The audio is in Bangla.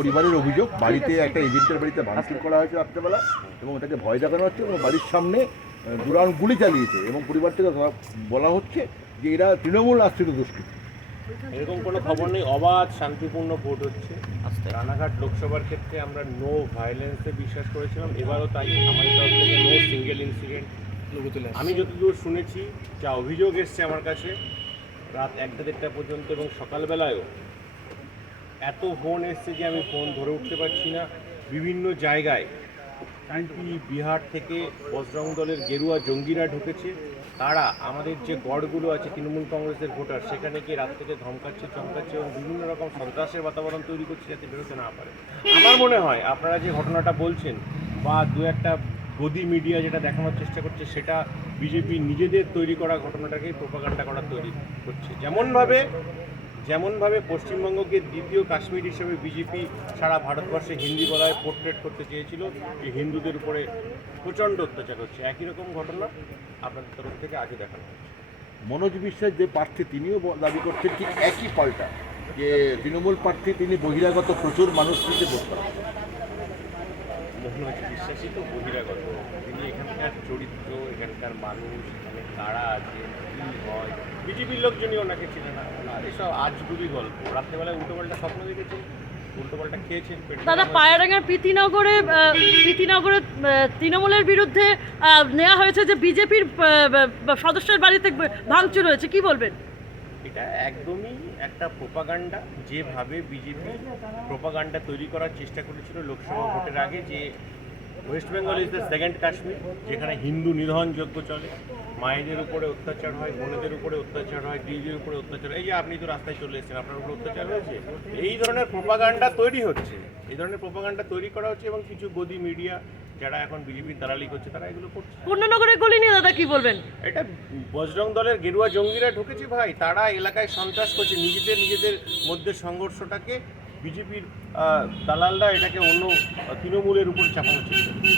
পরিবারের অভিযোগ বাড়িতে একটা এজেন্টের বাড়িতে ভাঙচুর করা হয়েছে রাত্রেবেলা এবং তাকে ভয় দেখানো হচ্ছে এবং বাড়ির সামনে দুরাউন্ড গুলি চালিয়েছে এবং পরিবার থেকে বলা হচ্ছে যে এরা তৃণমূল আশ্রিত দুষ্কৃতী। এরকম কোনো খবর নেই। অবাধ শান্তিপূর্ণ ভোট হচ্ছে। রানাঘাট লোকসভার ক্ষেত্রে আমরা নো ভায়োলেন্সে বিশ্বাস করেছিলাম, এবারও তাই। আমাদের তরফ থেকে নো সিঙ্গেল ইনসিডেন্ট। আমি যতদূর শুনেছি, যা অভিযোগ এসছে আমার কাছে রাত 1টা-1:30 পর্যন্ত এবং সকালবেলায়ও এত ফোন এসছে যে আমি ফোন ধরে উঠতে পারছি না। বিভিন্ন জায়গায় ইউপি বিহার থেকে বজরং দলের গেরুয়া জঙ্গিরা ঢুকেছে। তারা আমাদের যে গড়গুলো আছে তৃণমূল কংগ্রেসের ভোটার, সেখানে গিয়ে রাত থেকে ধমকাচ্ছে চমকাচ্ছে এবং বিভিন্ন রকম সন্ত্রাসের বাতাবরণ তৈরি করছে যাতে বেরোতে না পারে। আমার মনে হয় আপনারা যে ঘটনাটা বলছেন বা দু একটা গদি মিডিয়া যেটা দেখানোর চেষ্টা করছে, সেটা বিজেপি নিজেদের তৈরি করা ঘটনাটাকেই প্রোপাগান্ডা করার তৈরি করছে। যেমনভাবে পশ্চিমবঙ্গকে দ্বিতীয় কাশ্মীর হিসেবে বিজেপি সারা ভারতবর্ষে হিন্দি বলায় পোর্ট্রেট করতে চেয়েছিল যে হিন্দুদের উপরে প্রচণ্ড অত্যাচার হচ্ছে, একই রকম ঘটনা আপনাদের তরফ থেকে আগে দেখানো হচ্ছে। মনোজ বিশ্বাস যে প্রার্থী তিনিও দাবি করছেন ঠিক একই পাল্টা, যে তৃণমূল প্রার্থী তিনি বহিরাগত প্রচুর মানুষ থেকে ভোট করেন। মনোজ বিশ্বাসই তো বহিরাগত, তিনি এখানকার চরিত্র, এখানকার মানুষ, এখানে কারা আছে, কী হয়, বিজেপির লোকজনই ওনাকে চেনে না। আর এসব আজগুবি গল্প। রাত্রেবেলায় উল্টোপাল্টা স্বপ্ন দেখেছেন, উল্টোপাল্টা খেয়েছেন। দাদা, পায়রাঙ্গার প্রীতিনগরে তৃণমূলের বিরুদ্ধে নেওয়া হয়েছে যে বিজেপির সদস্যের বাড়িতে ভাঙচুর হয়েছে, কি বলবেন? এটা একদমই একটা প্রোপাগান্ডা। যেভাবে বিজেপি প্রোপাগান্ডা তৈরি করার চেষ্টা করেছিল লোকসভা ভোটের আগে, যে West Bengal is the second Kashmir, যেখানে হিন্দু নিধনযজ্ঞ চলে, মায়েদের উপরে অত্যাচার হয়, বোনেদের উপরে অত্যাচার হয়, দিদিদের উপরে অত্যাচার। এই যে আপনি তো রাস্তায় চলে এসেছেন, আপনার উপরে অত্যাচার হয়েছে, এই ধরনের প্রোপাগান্ডা তৈরি হচ্ছে, এই ধরনের প্রোপাগান্ডা তৈরি করা হচ্ছে এবং কিছু গদি মিডিয়া যারা এখন বিজেপির দালালি করছে তারা এগুলো করছে। পূর্ণনগরের গলি নিয়ে দাদা কি বলবেন? এটা বজরং দলের গেরুয়া জঙ্গিরা ঢুকেছে ভাই, তারা এলাকায় সন্ত্রাস করছে, নিজেদের মধ্যে সংঘর্ষটাকে বিজেপির দালালরা এটাকে অন্য তৃণমূলের উপর চাপানোর চেষ্টা করছে।